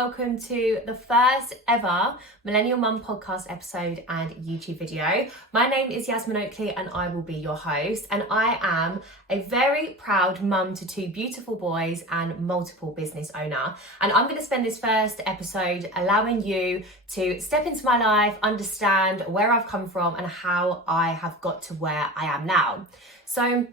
welcome to the first ever Millennial Mum podcast episode and YouTube video. My name is Yasmin and I will be your host, and I am a very proud mum to two beautiful boys and multiple business owner. And I'm going to spend this first episode allowing you to step into my life, understand where I've come from and how I have got to where I am now. So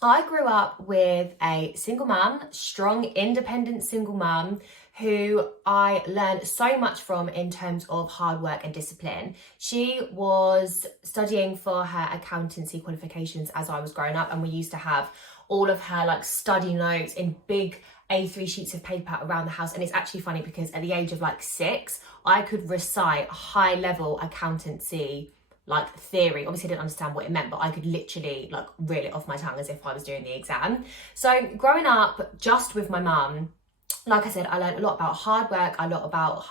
I grew up with a single mum, strong, independent single mum, who I learned so much from in terms of hard work and discipline. She was studying for her accountancy qualifications as I was growing up, and we used to have all of her study notes in big A3 sheets of paper around the house. And it's actually funny because at the age of 6, I could recite high level accountancy theory. Obviously I didn't understand what it meant, but I could literally reel it off my tongue as if I was doing the exam. So growing up just with my mum, like I said, I learned a lot about hard work, a lot about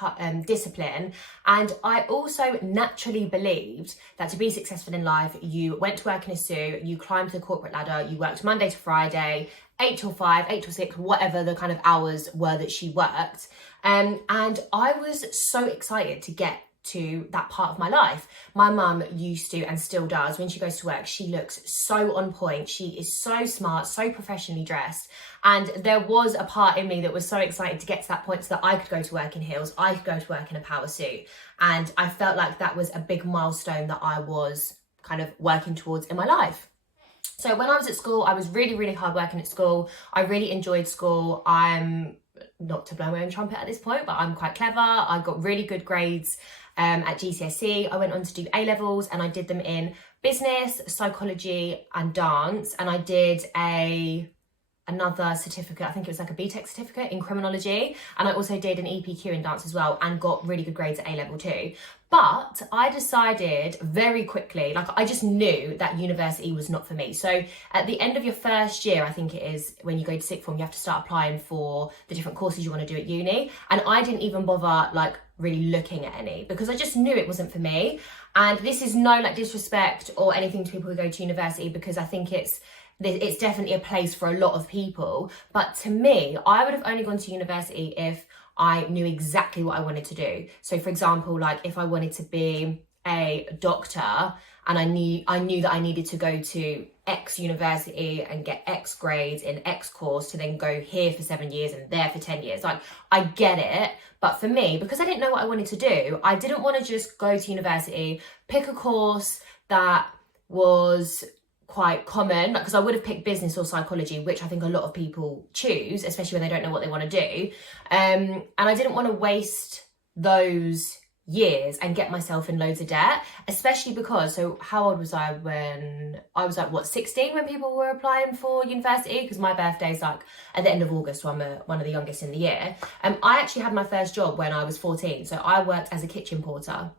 discipline, and I also naturally believed that to be successful in life, you went to work in a suit, you climbed the corporate ladder, you worked Monday to Friday, 8 till 5, 8 till 6, whatever the kind of hours were that she worked. And I was so excited to get to that part of my life. My mum used to, and still does, when she goes to work, she looks so on point. She is so smart, so professionally dressed. And there was a part in me that was so excited to get to that point so that I could go to work in heels, I could go to work in a power suit. And I felt like that was a big milestone that I was kind of working towards in my life. So when I was at school, I was really, really hard working at school. I really enjoyed school. I'm not to blow my own trumpet at this point, but I'm quite clever. I got really good grades at GCSE. I went on to do A-levels and I did them in business, psychology and dance. And I did another certificate, I think it was a BTEC certificate in criminology. And I also did an EPQ in dance as well and got really good grades at A-level too. But I decided very quickly, I just knew that university was not for me. So at the end of your first year, I think it is, when you go to sixth form, you have to start applying for the different courses you want to do at uni. And I didn't even bother really looking at any because I just knew it wasn't for me. And this is no disrespect or anything to people who go to university, because I think it's definitely a place for a lot of people. But to me, I would have only gone to university if I knew exactly what I wanted to do. So for example, if I wanted to be a doctor and I knew that I needed to go to X university and get X grades in X course to then go here for 7 years and there for 10 years. I get it. But for me, because I didn't know what I wanted to do, I didn't want to just go to university, pick a course that was quite common, because I would have picked business or psychology, which I think a lot of people choose, especially when they don't know what they want to do. And I didn't want to waste those years and get myself in loads of debt, especially because, so how old was I when I was 16 when people were applying for university? Because my birthday's at the end of August, so I'm one of the youngest in the year. I actually had my first job when I was 14, so I worked as a kitchen porter.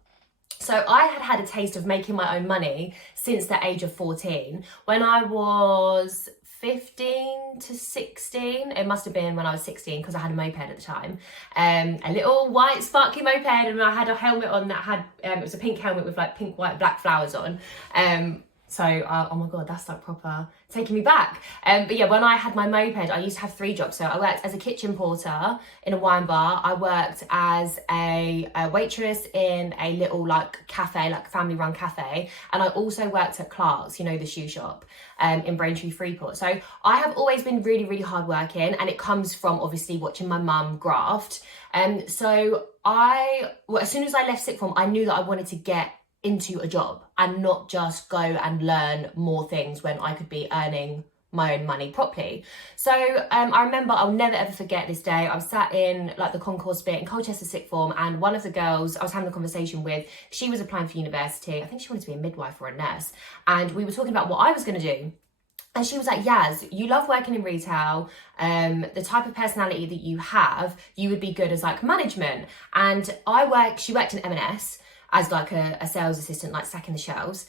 So I had a taste of making my own money since the age of 14. When I was 15 to 16, it must have been when I was 16 because I had a moped at the time, a little white sparkly moped, and I had a helmet on that had, it was a pink helmet with pink, white, black flowers on. So, oh my God, that's proper taking me back. But yeah, when I had my moped, I used to have 3 jobs. So I worked as a kitchen porter in a wine bar. I worked as a waitress in a little cafe, family run cafe. And I also worked at Clark's, the shoe shop in Braintree, Freeport. So I have always been really, really hardworking, and it comes from obviously watching my mum graft. So as soon as I left sixth form, I knew that I wanted to get into a job and not just go and learn more things when I could be earning my own money properly. So I remember, I'll never ever forget this day. I was sat in the concourse bit in Colchester sixth form, and one of the girls I was having a conversation with, she was applying for university. I think she wanted to be a midwife or a nurse, and we were talking about what I was going to do. And she was like, Yaz, you love working in retail. The type of personality that you have, you would be good as management. And she worked in M&S as a sales assistant, stacking the shelves.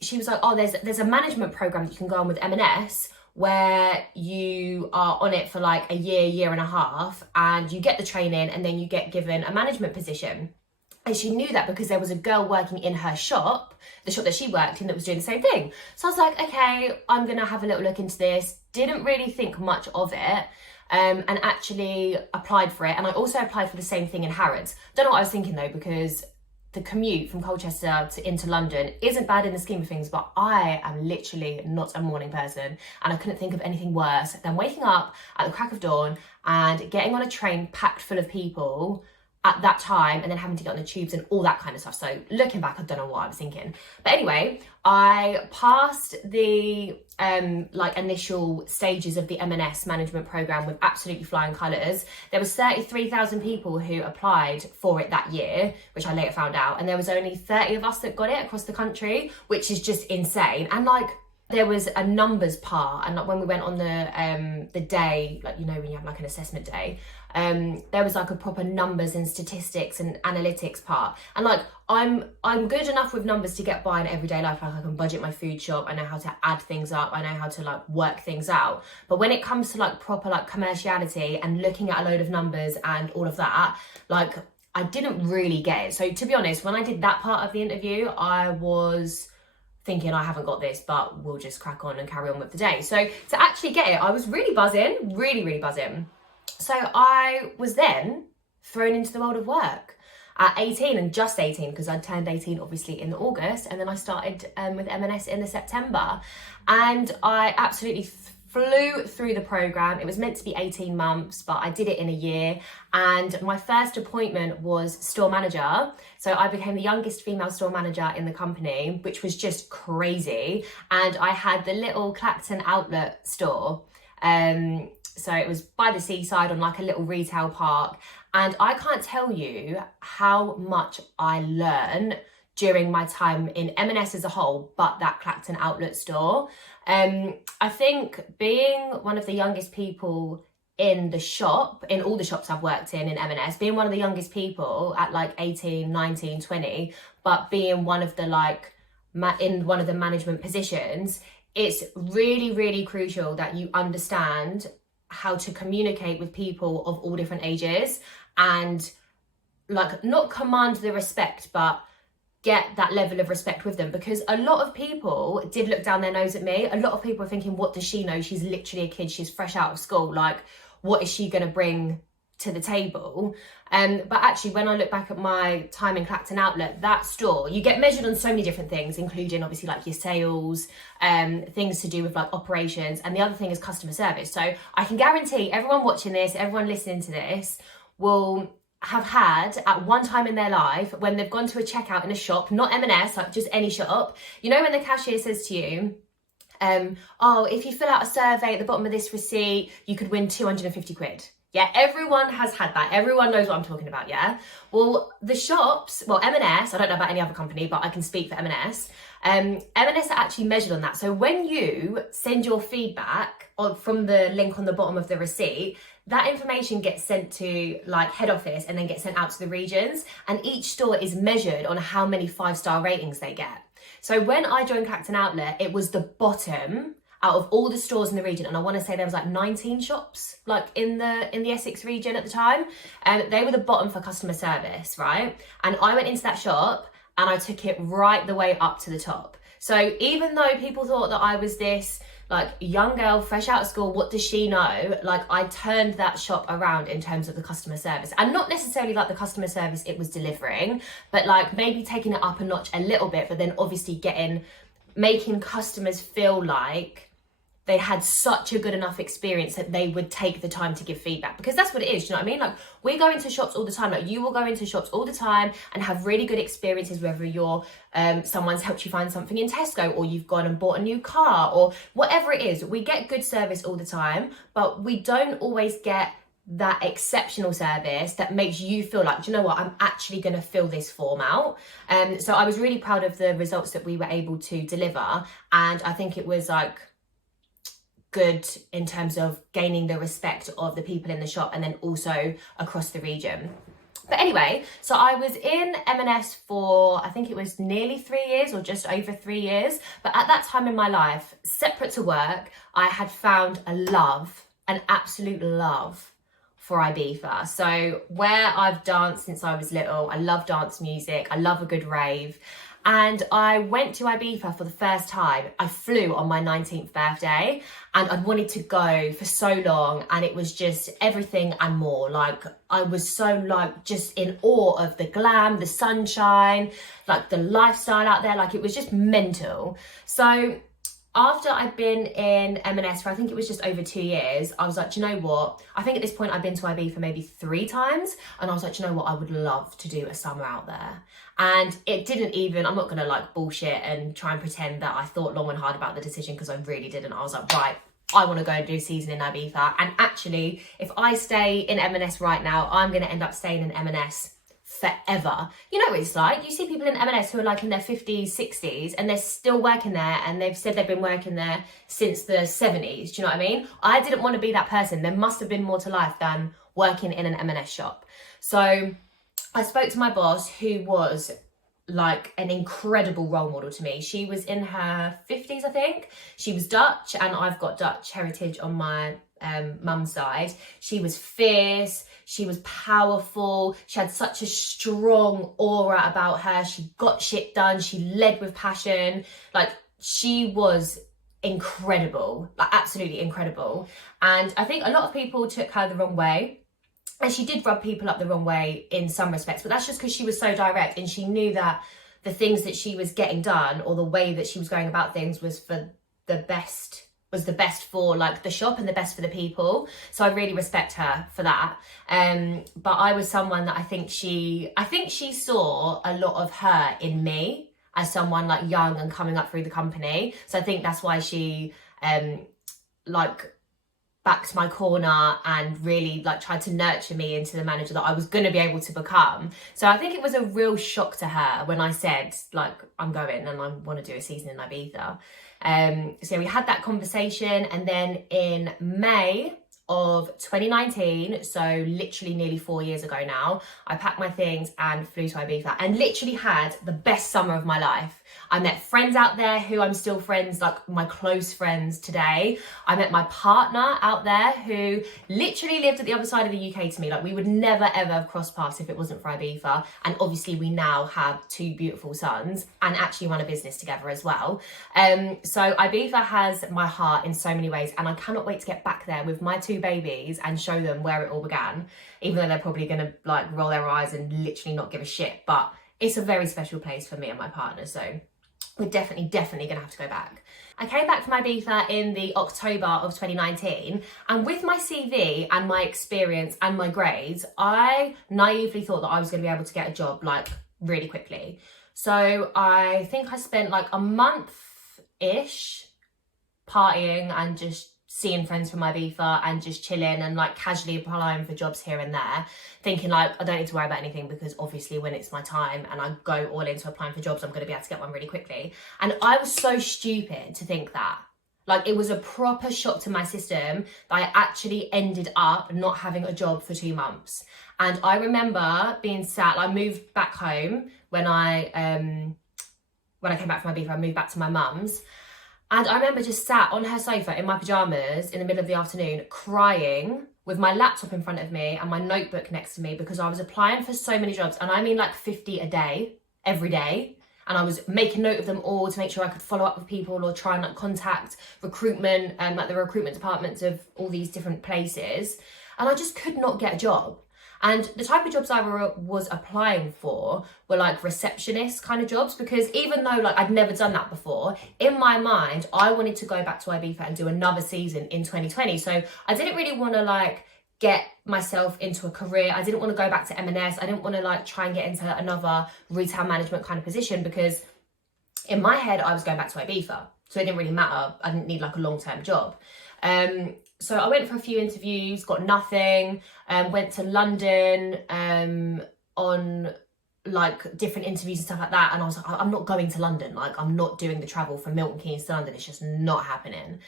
She was like, oh, there's a management program that you can go on with M&S where you are on it for a year and a half, and you get the training and then you get given a management position. And she knew that because there was a girl working in her shop, the shop that she worked in, that was doing the same thing. So I was like, okay, I'm going to have a little look into this. Didn't really think much of it. and actually applied for it. And I also applied for the same thing in Harrods. Don't know what I was thinking though, because the commute from Colchester into London isn't bad in the scheme of things, but I am literally not a morning person, and I couldn't think of anything worse than waking up at the crack of dawn and getting on a train packed full of people at that time, and then having to get on the tubes and all that kind of stuff. So looking back, I don't know what I was thinking. But anyway, I passed the initial stages of the M&S management program with absolutely flying colours. There was 33,000 people who applied for it that year, which I later found out, and there was only 30 of us that got it across the country, which is just insane. And there was a numbers part, and when we went on the day, when you have an assessment day, there was a proper numbers and statistics and analytics part. And I'm good enough with numbers to get by in everyday life. I can budget my food shop, I know how to add things up, I know how to work things out. But when it comes to proper commerciality and looking at a load of numbers and all of that, I didn't really get it. So to be honest, when I did that part of the interview, I was thinking I haven't got this, but we'll just crack on and carry on with the day. So to actually get it, I was really buzzing, really buzzing. So I was then thrown into the world of work at 18, and just 18 because I turned 18 obviously in August, and then I started with M&S in the September, and I absolutely flew through the program. It was meant to be 18 months, but I did it in a year. And my first appointment was store manager. So I became the youngest female store manager in the company, which was just crazy. And I had the little Clacton outlet store. So it was by the seaside on a little retail park. And I can't tell you how much I learned during my time in M&S as a whole, but that Clacton outlet store. I think being one of the youngest people in the shop, in all the shops I've worked in M&S, being one of the youngest people at 18, 19, 20, but being one of the in one of the management positions, it's really crucial that you understand how to communicate with people of all different ages and not command the respect, but get that level of respect with them, because a lot of people did look down their nose at me. A lot of people are thinking, what does she know? She's literally a kid. She's fresh out of school. What is she going to bring to the table? But actually, when I look back at my time in Clacton Outlet, that store, you get measured on so many different things, including obviously your sales, things to do with operations. And the other thing is customer service. So I can guarantee everyone watching this, everyone listening to this will have had at one time in their life when they've gone to a checkout in a shop, not M&S, just any shop, when the cashier says to you, if you fill out a survey at the bottom of this receipt, you could win 250 quid. Yeah, everyone has had that. Everyone knows what I'm talking about, yeah? Well, the shops, M&S, I don't know about any other company, but I can speak for M&S. M&S are actually measured on that. So when you send your feedback from the link on the bottom of the receipt, that information gets sent to head office and then gets sent out to the regions, and each store is measured on how many 5-star ratings they get. So when I joined Clacton Outlet, it was the bottom out of all the stores in the region, and I want to say there was 19 shops in the Essex region at the time, and they were the bottom for customer service, right? And I went into that shop and I took it right the way up to the top. So even though people thought that I was this young girl fresh out of school, what does she know? I turned that shop around in terms of the customer service, and not necessarily the customer service it was delivering, but maybe taking it up a notch a little bit, but then obviously making customers feel like they had such a good enough experience that they would take the time to give feedback, because that's what it is. Do you know what I mean? We go into shops all the time. You will go into shops all the time and have really good experiences, whether you're someone's helped you find something in Tesco, or you've gone and bought a new car, or whatever it is. We get good service all the time, but we don't always get that exceptional service that makes you feel do you know what, I'm actually going to fill this form out. So I was really proud of the results that we were able to deliver, and I think it was good in terms of gaining the respect of the people in the shop and then also across the region. But anyway, so I was in M&S for, I think it was nearly 3 years or just over 3 years. But at that time in my life, separate to work, I had found an absolute love for Ibiza. So where I've danced since I was little, I love dance music, I love a good rave. And I went to Ibiza for the first time. I flew on my 19th birthday and I'd wanted to go for so long, and it was just everything and more. Like, I was so like just in awe of the glam, the sunshine, like the lifestyle out there. Like, it was just mental. So after I'd been in M&S for, I think it was just over 2 years, I was like, do you know what? I think at this point I'd been to Ibiza maybe 3 times, and I was like, do you know what? I would love to do a summer out there. And it didn't even, I'm not gonna like bullshit and try and pretend that I thought long and hard about the decision, because I really didn't. I was like, right, I want to go and do a season in Ibiza. And actually, if I stay in M&S right now, I'm gonna end up staying in M&S forever. You know what it's like. You see people in M&S who are like in their 50s, 60s, and they're still working there, and they've said they've been working there since the 70s. Do you know what I mean? I didn't want to be that person. There must have been more to life than working in an M&S shop. So I spoke to my boss, who was like an incredible role model to me. She was in her 50s, I think. She was Dutch, and I've got Dutch heritage on my mum's side. She was fierce, she was powerful, she had such a strong aura about her. She got shit done, she led with passion. Like, she was incredible, like absolutely incredible. And I think a lot of people took her the wrong way. And she did rub people up the wrong way in some respects, but that's just because she was so direct, and she knew that the things that she was getting done, or the way that she was going about things, was for the best, was the best for like the shop and the best for the people. So I really respect her for that. But I was someone that I think she saw a lot of her in me as someone like young and coming up through the company. So I think that's why she like backed my corner and really like tried to nurture me into the manager that I was going to be able to become. So I think it was a real shock to her when I said, like, I'm going and I want to do a season in Ibiza. So we had that conversation, and then in May of 2019, so literally nearly 4 years ago now, I packed my things and flew to Ibiza, and literally had the best summer of my life. I met friends out there who I'm still friends, like my close friends today. I met my partner out there who literally lived at the other side of the UK to me. Like, we would never ever have crossed paths if it wasn't for Ibiza. And obviously we now have 2 beautiful sons and actually run a business together as well. So Ibiza has my heart in so many ways, and I cannot wait to get back there with my 2 babies and show them where it all began, even though they're probably gonna like roll their eyes and literally not give a shit. But it's a very special place for me and my partner, so we're definitely gonna have to go back. I came back from Ibiza in the October of 2019, and with my CV and my experience and my grades, I naively thought that I was gonna be able to get a job like really quickly. So I think I spent like a month-ish partying and just seeing friends from Ibiza and just chilling and like casually applying for jobs here and there, thinking like, I don't need to worry about anything, because obviously when it's my time and I go all into applying for jobs, I'm going to be able to get one really quickly. And I was so stupid to think that. Like, it was a proper shock to my system that I actually ended up not having a job for 2 months. And I remember being sat, I moved back home when I came back from Ibiza. I moved back to my mum's. And I remember just sat on her sofa in my pyjamas in the middle of the afternoon, crying with my laptop in front of me and my notebook next to me, because I was applying for so many jobs, and I mean like 50 a day, every day. And I was making note of them all to make sure I could follow up with people or try and like contact recruitment and like the recruitment departments of all these different places. And I just could not get a job. And the type of jobs I was applying for were like receptionist kind of jobs, because even though like I'd never done that before, in my mind, I wanted to go back to Ibiza and do another season in 2020. So I didn't really want to like get myself into a career. I didn't want to go back to M&S. I didn't want to like try and get into another retail management kind of position, because in my head, I was going back to Ibiza. So it didn't really matter. I didn't need like a long-term job. So I went for a few interviews, got nothing, went to London on like different interviews and stuff like that. And I was like, I'm not going to London. Like, I'm not doing the travel from Milton Keynes to London. It's just not happening.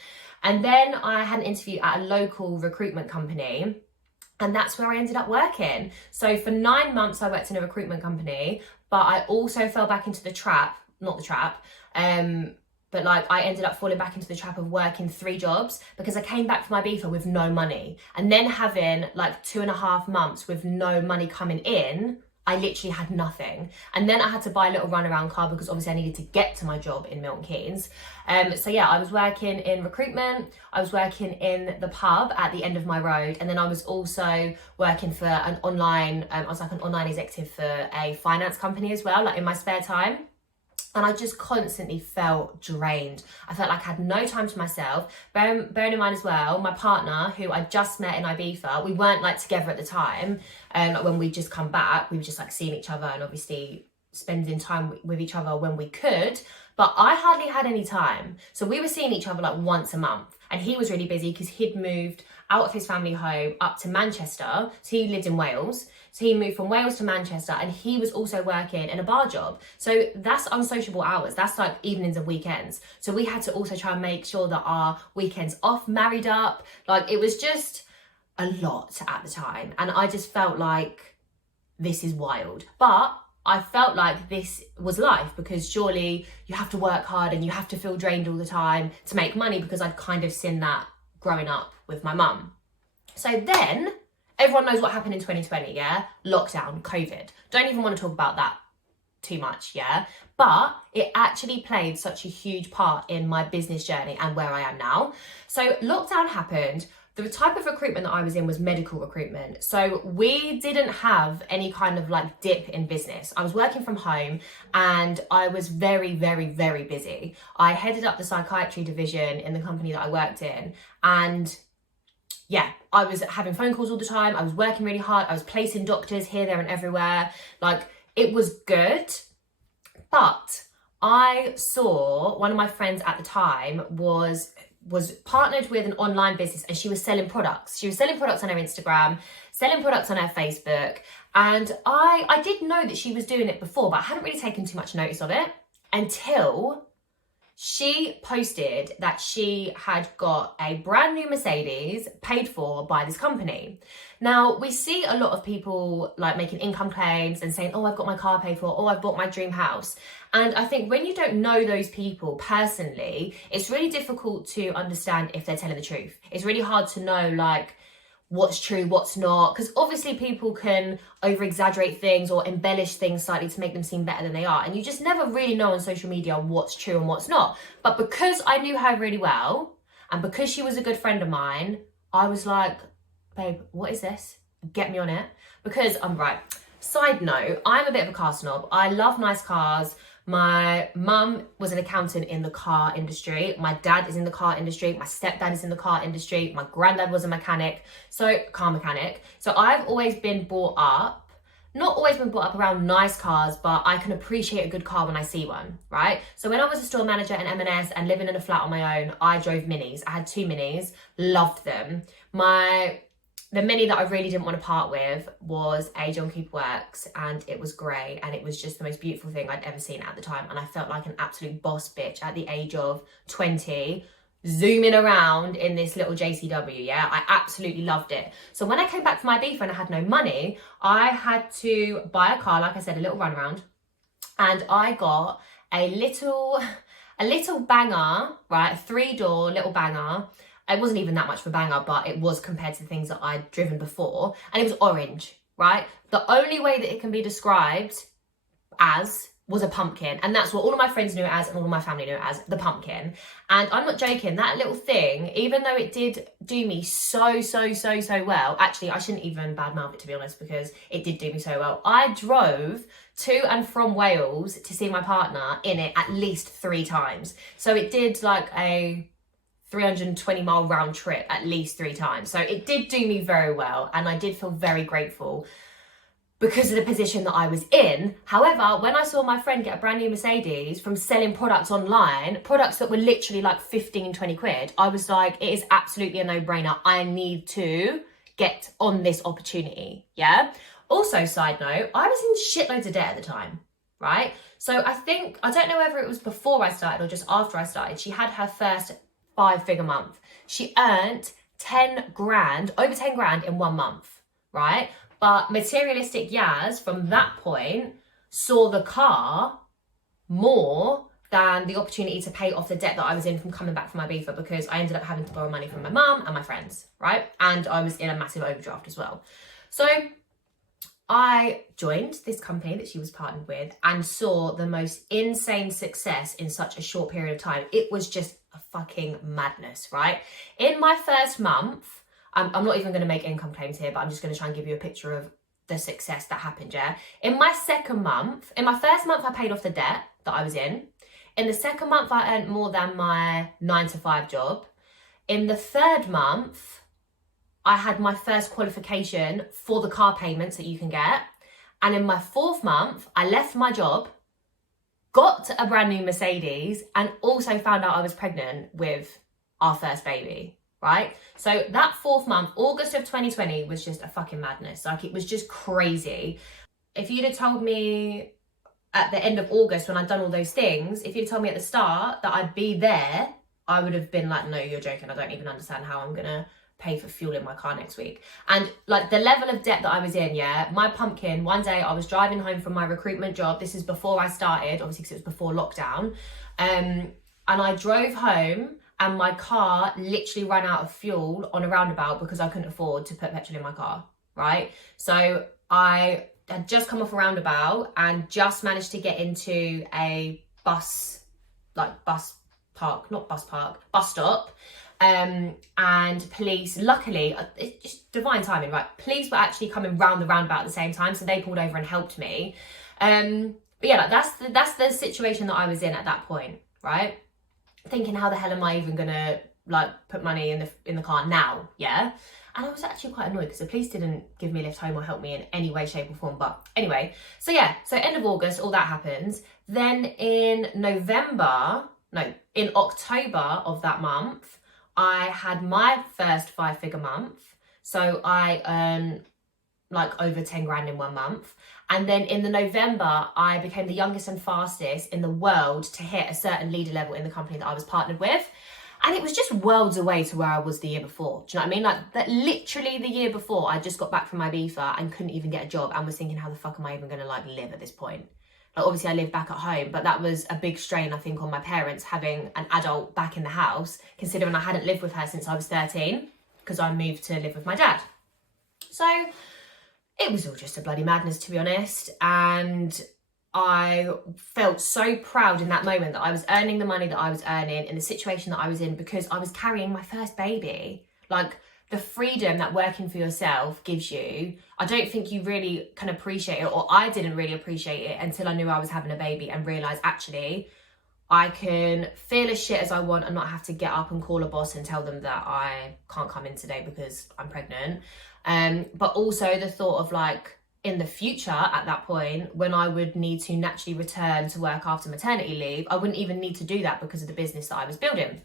And then I had an interview at a local recruitment company, and that's where I ended up working. So for 9 months, I worked in a recruitment company, but I also fell back into the trap, not the trap, But like, I ended up falling back into the trap of working 3 jobs because I came back from Ibiza with no money. And then having like 2.5 months with no money coming in, I literally had nothing. And then I had to buy a little runaround car because obviously I needed to get to my job in Milton Keynes. So yeah, I was working in recruitment. I was working in the pub at the end of my road. And then I was also working for an online, I was like an online executive for a finance company as well, like in my spare time. And I just constantly felt drained. I felt like I had no time to myself. Bearing in mind as well, my partner, who I just met in Ibiza, we weren't like together at the time. When we just come back, we were just like seeing each other and obviously spending time with each other when we could. But I hardly had any time. So we were seeing each other like once a month. And he was really busy because he'd moved out of his family home up to Manchester. So he lived in Wales. So he moved from Wales to Manchester, and he was also working in a bar job. So that's unsociable hours. That's like evenings and weekends. So we had to also try and make sure that our weekends off married up. Like, it was just a lot at the time. And I just felt like, this is wild. But I felt like this was life, because surely you have to work hard and you have to feel drained all the time to make money, because I'd kind of seen that growing up with my mum. So then, everyone knows what happened in 2020, yeah? Lockdown, COVID. Don't even want to talk about that too much, yeah? But it actually played such a huge part in my business journey and where I am now. So lockdown happened. The type of recruitment that I was in was medical recruitment. So we didn't have any kind of like dip in business. I was working from home and I was very, very, very busy. I headed up the psychiatry division in the company that I worked in, and yeah, I was having phone calls all the time. I was working really hard. I was placing doctors here, there and everywhere. Like, it was good. But I saw one of my friends at the time was partnered with an online business, and she was selling products. She was selling products on her Instagram, selling products on her Facebook. And I did know that she was doing it before, but I hadn't really taken too much notice of it until she posted that she had got a brand new Mercedes paid for by this company. Now, we see a lot of people like making income claims and saying, oh, I've got my car paid for, oh, I've bought my dream house. And I think when you don't know those people personally, it's really difficult to understand if they're telling the truth. It's really hard to know like what's true, what's not, because obviously people can over exaggerate things or embellish things slightly to make them seem better than they are, and you just never really know on social media what's true and what's not. But because I knew her really well, and because she was a good friend of mine, I was like, babe, what is this? Get me on it. Because I'm right. Side note, I'm a bit of a car snob. I love nice cars. My mum was an accountant in the car industry. My dad is in the car industry. My stepdad is in the car industry. My granddad was a mechanic, car mechanic. So I've always been brought up, not always been brought up around nice cars, but I can appreciate a good car when I see one, right? So when I was a store manager in M&S and living in a flat on my own, I drove Minis. I had 2 Minis, loved them. The Mini that I really didn't want to part with was a John Cooper Works, and it was grey, and it was just the most beautiful thing I'd ever seen at the time. And I felt like an absolute boss bitch at the age of 20, zooming around in this little JCW, yeah? I absolutely loved it. So when I came back from Ibiza and I had no money, I had to buy a car, like I said, a little runaround, and I got a little banger, right? A 3-door little banger. It wasn't even that much of a banger, but it was compared to the things that I'd driven before. And it was orange, right? The only way that it can be described as was a pumpkin. And that's what all of my friends knew it as, and all of my family knew it as, the pumpkin. And I'm not joking, that little thing, even though it did do me so well, actually, I shouldn't even badmouth it, to be honest, because it did do me so well. I drove to and from Wales to see my partner in it at least 3 times. So it did like a 320-mile round trip at least 3 times. So it did do me very well, and I did feel very grateful because of the position that I was in. However, when I saw my friend get a brand new Mercedes from selling products online, products that were literally like 15, 20 quid, I was like, it is absolutely a no-brainer. I need to get on this opportunity, yeah? Also, side note, I was in shitloads of debt at the time, right? So I don't know whether it was before I started or just after I started, she had her first 5-figure month. She earned 10 grand, over 10 grand in 1 month, right? But materialistic Yaz from that point saw the car more than the opportunity to pay off the debt that I was in from coming back from Ibiza, because I ended up having to borrow money from my mum and my friends, right? And I was in a massive overdraft as well. So I joined this company that she was partnered with and saw the most insane success in such a short period of time. It was just a fucking madness, right? In my first month, I'm not even going to make income claims here, but I'm just going to try and give you a picture of the success that happened, yeah? In my first month, I paid off the debt that I was in. In the second month, I earned more than my 9-to-5 job. In the third month, I had my first qualification for the car payments that you can get. And in my fourth month, I left my job, got a brand new Mercedes, and also found out I was pregnant with our first baby, right? So that fourth month, August of 2020, was just a fucking madness. Like, it was just crazy. If you'd have told me at the end of August when I'd done all those things, if you'd told me at the start that I'd be there, I would have been like, no, you're joking. I don't even understand how I'm gonna pay for fuel in my car next week. And like, the level of debt that I was in, yeah, my pumpkin, one day I was driving home from my recruitment job. This is before I started, obviously, because it was before lockdown. And I drove home and my car literally ran out of fuel on a roundabout because I couldn't afford to put petrol in my car, right? So I had just come off a roundabout and just managed to get into a bus stop. And police, luckily, it's just divine timing, right? Police were actually coming round the roundabout at the same time, so they pulled over and helped me. But yeah, like, that's the situation that I was in at that point, right? Thinking, how the hell am I even gonna like put money in the car now? Yeah. And I was actually quite annoyed because the police didn't give me a lift home or help me in any way, shape or form. But anyway, so yeah, so end of August, all that happens. Then in October of that month, I had my first 5-figure month. So I earn like over 10 grand in 1 month. And then in the November, I became the youngest and fastest in the world to hit a certain leader level in the company that I was partnered with. And it was just worlds away to where I was the year before. Do you know what I mean? Like, that literally the year before, I just got back from Ibiza and couldn't even get a job and was thinking, how the fuck am I even gonna like live at this point? Like, obviously I live back at home, but that was a big strain, I think, on my parents, having an adult back in the house, considering I hadn't lived with her since I was 13, because I moved to live with my dad. So it was all just a bloody madness, to be honest. And I felt so proud in that moment that I was earning the money that I was earning in the situation that I was in, because I was carrying my first baby. Like, the freedom that working for yourself gives you, I don't think you really can appreciate it, or I didn't really appreciate it until I knew I was having a baby and realised, actually, I can feel as shit as I want and not have to get up and call a boss and tell them that I can't come in today because I'm pregnant. But also the thought of, like, in the future at that point, when I would need to naturally return to work after maternity leave, I wouldn't even need to do that because of the business that I was building.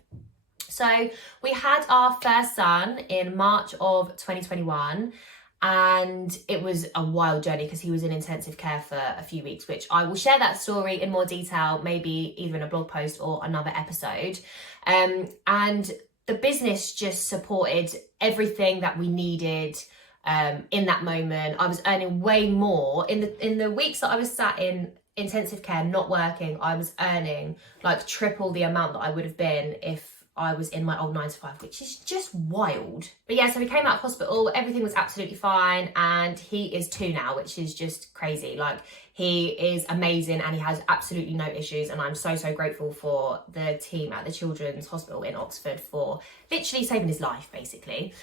So we had our first son in March of 2021, and it was a wild journey because he was in intensive care for a few weeks, which I will share that story in more detail, maybe either in a blog post or another episode. And the business just supported everything that we needed in that moment. I was earning way more in the weeks that I was sat in intensive care not working. I was earning like triple the amount that I would have been if I was in my old 9-to-5, which is just wild. But yeah, so we came out of hospital, everything was absolutely fine, and he is 2 now, which is just crazy. Like, he is amazing and he has absolutely no issues, and I'm so, so grateful for the team at the Children's Hospital in Oxford for literally saving his life, basically.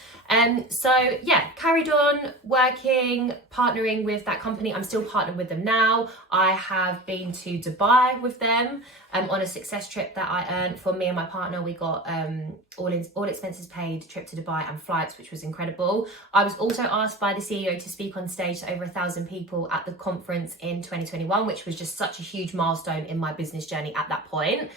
So yeah, carried on working, partnering with that company. I'm still partnered with them now. I have been to Dubai with them on a success trip that I earned for me and my partner. We got all expenses paid trip to Dubai and flights, which was incredible. I was also asked by the CEO to speak on stage to over 1,000 people at the conference in 2021, which was just such a huge milestone in my business journey at that point.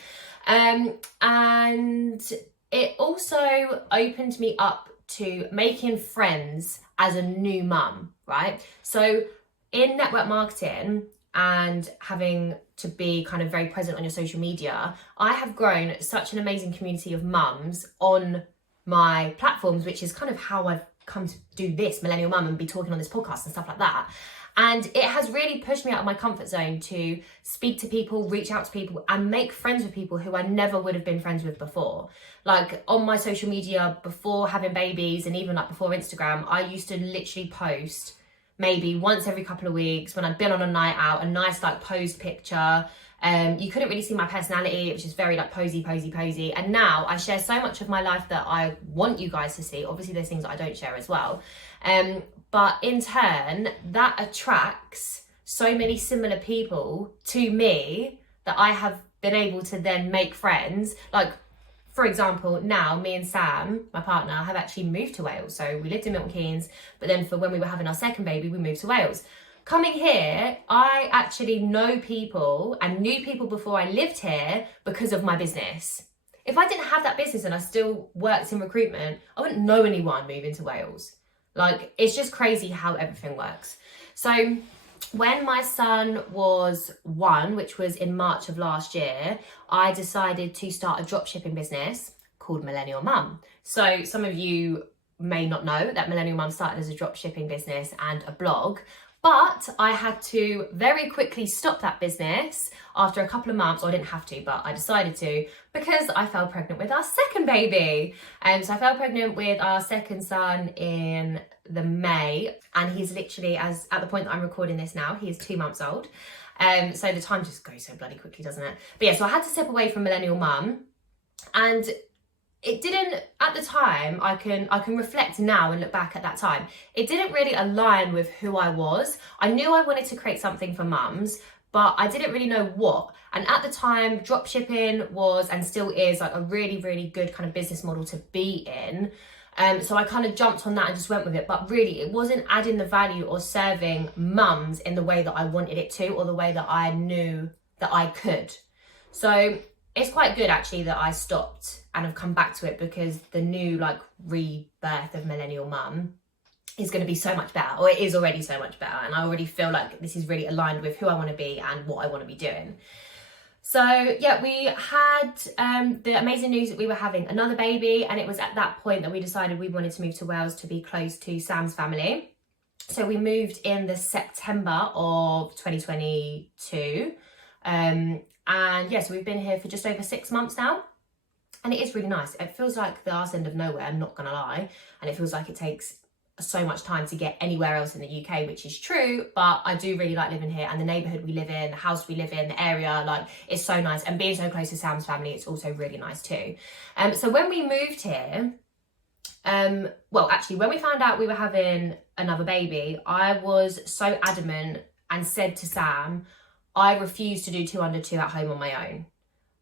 And it also opened me up to making friends as a new mum, right? So in network marketing and having to be kind of very present on your social media, I have grown such an amazing community of mums on my platforms, which is kind of how I've come to do this Millennial Mum and be talking on this podcast and stuff like that. And it has really pushed me out of my comfort zone to speak to people, reach out to people, and make friends with people who I never would have been friends with before. Like on my social media before having babies, and even like before Instagram, I used to literally post maybe once every couple of weeks when I'd been on a night out, a nice like posed picture. You couldn't really see my personality. It was just very like posy. And now I share so much of my life that I want you guys to see. Obviously there's things that I don't share as well. But in turn, that attracts so many similar people to me that I have been able to then make friends. Like, for example, now me and Sam, my partner, have actually moved to Wales. So we lived in Milton Keynes, but then for when we were having our second baby, we moved to Wales. Coming here, I actually know people and knew people before I lived here because of my business. If I didn't have that business and I still worked in recruitment, I wouldn't know anyone moving to Wales. Like, it's just crazy how everything works. So when my son was 1, which was in March of last year, I decided to start a dropshipping business called Millennial Mum. So some of you may not know that Millennial Mum started as a dropshipping business and a blog, but I had to very quickly stop that business after a couple of months, or I didn't have to, but I decided to, because I fell pregnant with our second baby. So I fell pregnant with our second son in the May, and he's literally, as at the point that I'm recording this now, he is 2 months old. So the time just goes so bloody quickly, doesn't it? But yeah, so I had to step away from Millennial Mum, and it didn't, at the time, I can reflect now and look back at that time, it didn't really align with who I was. I knew I wanted to create something for mums, but I didn't really know what. And at the time, dropshipping was, and still is, like a really, really good kind of business model to be in. So I kind of jumped on that and just went with it. But really, it wasn't adding the value or serving mums in the way that I wanted it to, or the way that I knew that I could. So it's quite good actually that I stopped and have come back to it, because the new like rebirth of Millennial Mum is going to be so much better, or it is already so much better. And I already feel like this is really aligned with who I want to be and what I want to be doing. So yeah, we had the amazing news that we were having another baby, and it was at that point that we decided we wanted to move to Wales to be close to Sam's family. So we moved in the September of 2022. And yeah, so we've been here for just over 6 months now, and it is really nice. It feels like the arse end of nowhere, I'm not gonna lie, and it feels like it takes so much time to get anywhere else in the UK, which is true, but I do really like living here, and the neighbourhood we live in, the house we live in, the area, like, it's so nice. And being so close to Sam's family, it's also really nice too. So when we moved here, well, actually, when we found out we were having another baby, I was so adamant and said to Sam, I refuse to do 2 under 2 at home on my own,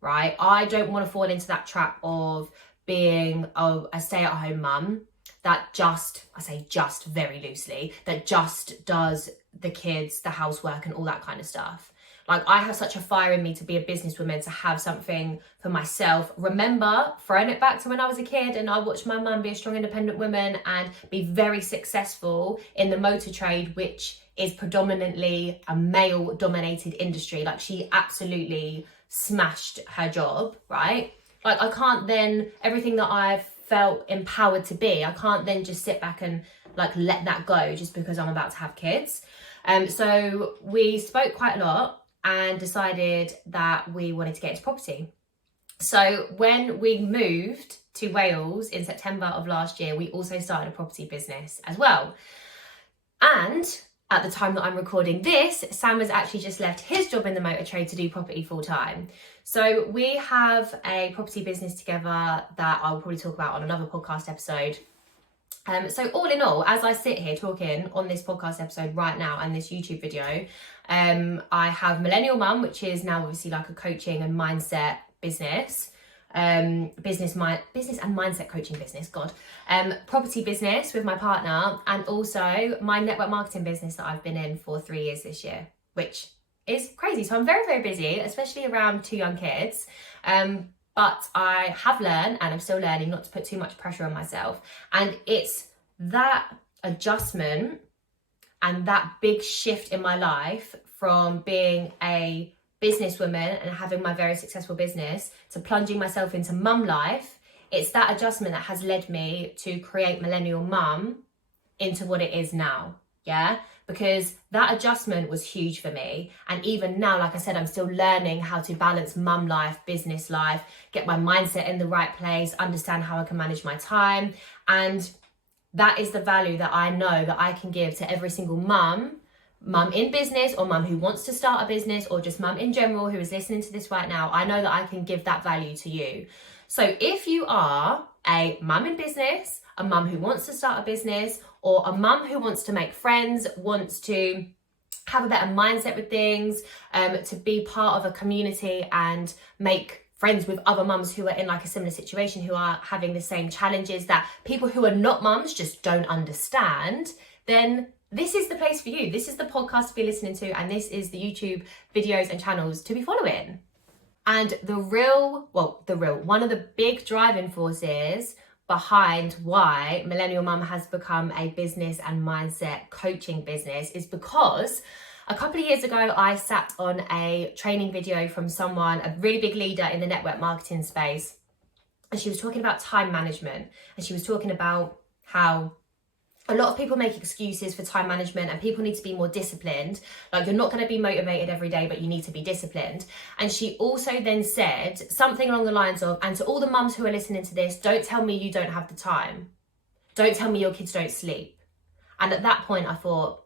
right? I don't want to fall into that trap of being a stay-at-home mum that just, I say just very loosely, that just does the kids, the housework and all that kind of stuff. Like, I have such a fire in me to be a businesswoman, to have something for myself. Remember, throwing it back to when I was a kid and I watched my mum be a strong, independent woman and be very successful in the motor trade, which is predominantly a male-dominated industry. Like, she absolutely smashed her job, right? Like, I can't then, everything that I've felt empowered to be, I can't then just sit back and like let that go just because I'm about to have kids. So we spoke quite a lot and decided that we wanted to get into property. So when we moved to Wales in September of last year, we also started a property business as well. And at the time that I'm recording this, Sam has actually just left his job in the motor trade to do property full time. So we have a property business together that I'll probably talk about on another podcast episode. So all in all, as I sit here talking on this podcast episode right now and this YouTube video, I have Millennial Mum, which is now obviously like a coaching and mindset business. Business and mindset coaching business, property business with my partner, and also my network marketing business that I've been in for 3 years this year, which is crazy. So I'm very, very busy, especially around 2 young kids. But I have learned, and I'm still learning, not to put too much pressure on myself. And it's that adjustment and that big shift in my life from being a businesswoman and having my very successful business to plunging myself into mum life. It's that adjustment that has led me to create Millennial Mum into what it is now. Yeah, because that adjustment was huge for me. And even now, like I said, I'm still learning how to balance mum life, business life, get my mindset in the right place, understand how I can manage my time. And that is the value that I know that I can give to every single mum in business, or mum who wants to start a business, or just mum in general who is listening to this right now. I know that I can give that value to you. So if you are a mum in business, a mum who wants to start a business, or a mum who wants to make friends, wants to have a better mindset with things, to be part of a community and make friends with other mums who are in like a similar situation, who are having the same challenges that people who are not mums just don't understand, then this is the place for you. This is the podcast to be listening to, and this is the YouTube videos and channels to be following. And one of the big driving forces behind why Millennial Mum has become a business and mindset coaching business is because a couple of years ago, I sat on a training video from someone, a really big leader in the network marketing space, and she was talking about time management, and she was talking about how a lot of people make excuses for time management, and people need to be more disciplined. Like, you're not going to be motivated every day, but you need to be disciplined. And she also then said something along the lines of, and to all the mums who are listening to this, don't tell me you don't have the time. Don't tell me your kids don't sleep. And at that point, I thought,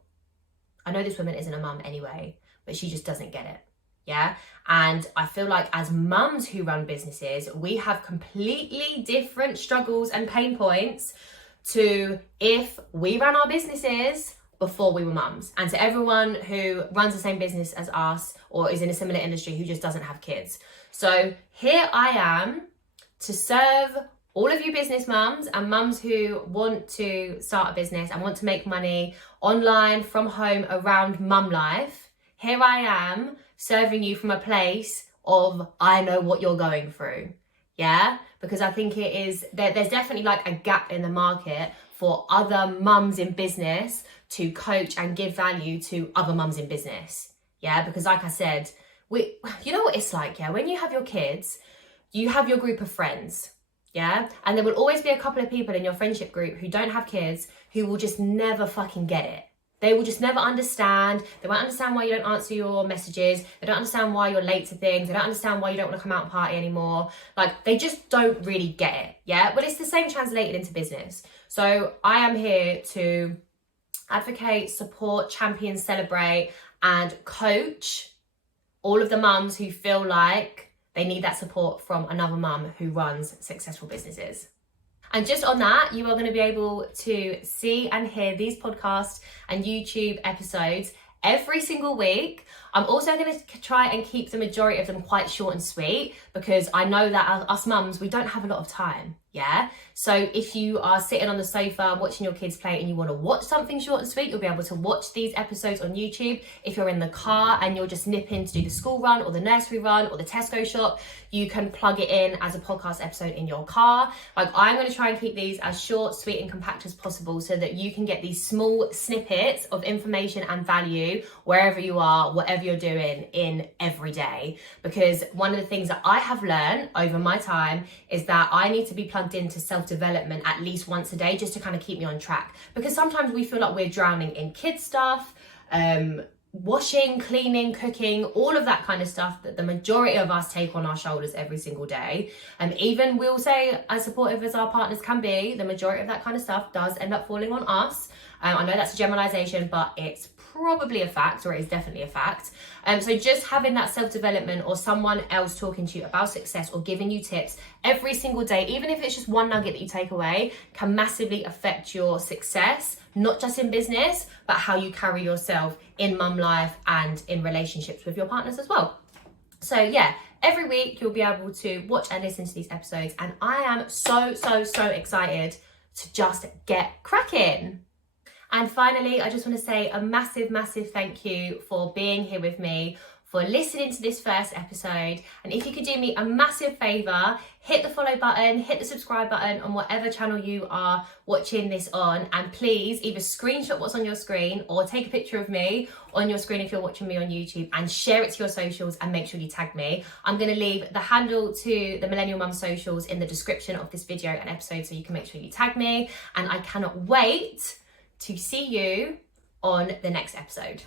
I know this woman isn't a mum anyway, but she just doesn't get it. Yeah. And I feel like as mums who run businesses, we have completely different struggles and pain points to if we ran our businesses before we were mums, and to everyone who runs the same business as us or is in a similar industry who just doesn't have kids. So here I am to serve all of you business mums and mums who want to start a business and want to make money online, from home, around mum life. Here I am serving you from a place of, I know what you're going through. Yeah, because I think it is, there's definitely like a gap in the market for other mums in business to coach and give value to other mums in business. Yeah, because like I said, you know what it's like, yeah, when you have your kids, you have your group of friends, yeah, and there will always be a couple of people in your friendship group who don't have kids who will just never fucking get it. They will just never understand. They won't understand why you don't answer your messages. They don't understand why you're late to things. They don't understand why you don't want to come out and party anymore. Like, they just don't really get it, yeah? But it's the same translated into business. So I am here to advocate, support, champion, celebrate, and coach all of the mums who feel like they need that support from another mum who runs successful businesses. And just on that, you are going to be able to see and hear these podcasts and YouTube episodes every single week. I'm also going to try and keep the majority of them quite short and sweet, because I know that us mums, we don't have a lot of time. Yeah. So if you are sitting on the sofa watching your kids play and you want to watch something short and sweet, you'll be able to watch these episodes on YouTube. If you're in the car and you're just nipping to do the school run or the nursery run or the Tesco shop, you can plug it in as a podcast episode in your car. Like, I'm going to try and keep these as short, sweet and compact as possible so that you can get these small snippets of information and value wherever you are, whatever you're doing in every day. Because one of the things that I have learned over my time is that I need to be plugged into self-development at least once a day, just to kind of keep me on track. Because sometimes we feel like we're drowning in kid stuff, washing, cleaning, cooking, all of that kind of stuff that the majority of us take on our shoulders every single day. And even we'll say, as supportive as our partners can be, the majority of that kind of stuff does end up falling on us. I know that's a generalization, but it's probably a fact, or it is definitely a fact. So just having that self-development or someone else talking to you about success or giving you tips every single day, even if it's just one nugget that you take away, can massively affect your success, not just in business, but how you carry yourself in mum life and in relationships with your partners as well. So yeah, every week you'll be able to watch and listen to these episodes, and I am so excited to just get cracking. And finally, I just want to say a massive thank you for being here with me, for listening to this first episode. And if you could do me a massive favour, hit the follow button, hit the subscribe button on whatever channel you are watching this on. And please either screenshot what's on your screen or take a picture of me on your screen if you're watching me on YouTube, and share it to your socials and make sure you tag me. I'm going to leave the handle to the Millennial Mum socials in the description of this video and episode, so you can make sure you tag me. And I cannot wait to see you on the next episode.